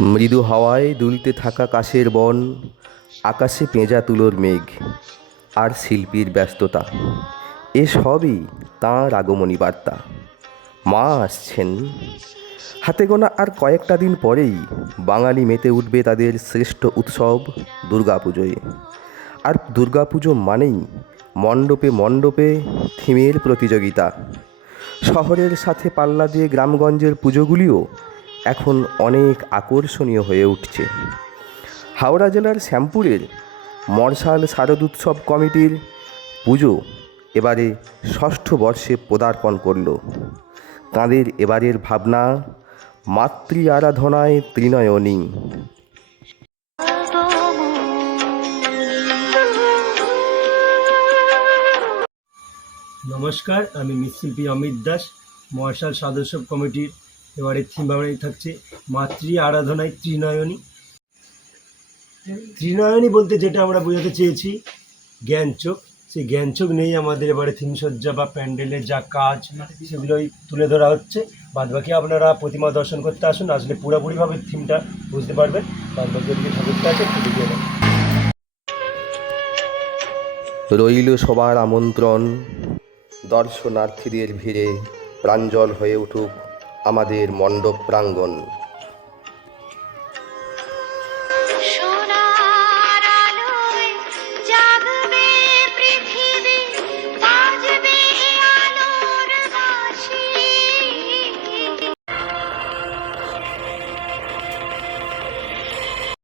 মৃদু হাওয়ায় দুলতে থাকা কাশের বন, আকাশে পেঁজা তুলোর মেঘ আর শিল্পীর ব্যস্ততা। এ সবই তাঁর আগমনী বার্তা। মা আসছেন। হাতে গোনা আর কয়েকটা দিন পরেই বাঙালি মেতে উঠবে তাদের শ্রেষ্ঠ উৎসব দুর্গাপুজোয়। আর দুর্গাপুজো মানেই মণ্ডপে মণ্ডপে থিমের প্রতিযোগিতা। শহরের সাথে পাল্লা দিয়ে গ্রামগঞ্জের পুজোগুলিও এখন অনেক আকর্ষণীয় হয়ে উঠছে। হাওড়া জেলার শ্যামপুরের মর্শাল শারদোৎসব কমিটির পুজো এবারে ষষ্ঠ বর্ষে পদার্পণ করল। তাঁদের এবারের ভাবনা, মাতৃ আরাধনায় ত্রিনয়নী। নমস্কার, আমি মৃৎশিল্পী অমিত দাস মহাশাল সদস্য কমিটির এবারে থিম ভাবনায় থাকছে মাতৃ আরাধনায় ত্রিনয়নী। ত্রিনয়নী বলতে যেটা আমরা বোঝাতে চেয়েছি জ্ঞানচোখ সেই জ্ঞানচোখ নেই আমাদের এবারে থিমসজ্জা বা প্যান্ডেলের যা কাজ সেগুলোই তুলে ধরা হচ্ছে। বাদবাকি আপনারা প্রতিমা দর্শন করতে আসুন, আসলে পুরোপুরিভাবে থিমটা বুঝতে পারবেন। বাদবাকি ওদিকে ঠাকুরটা আছে, একটু দেন রইল সবার আমন্ত্রণ, দর্শনার্থীদের ভিড়ে প্রাঞ্জল হয়ে উঠুক। আমাদের মণ্ডপ প্রাঙ্গণ।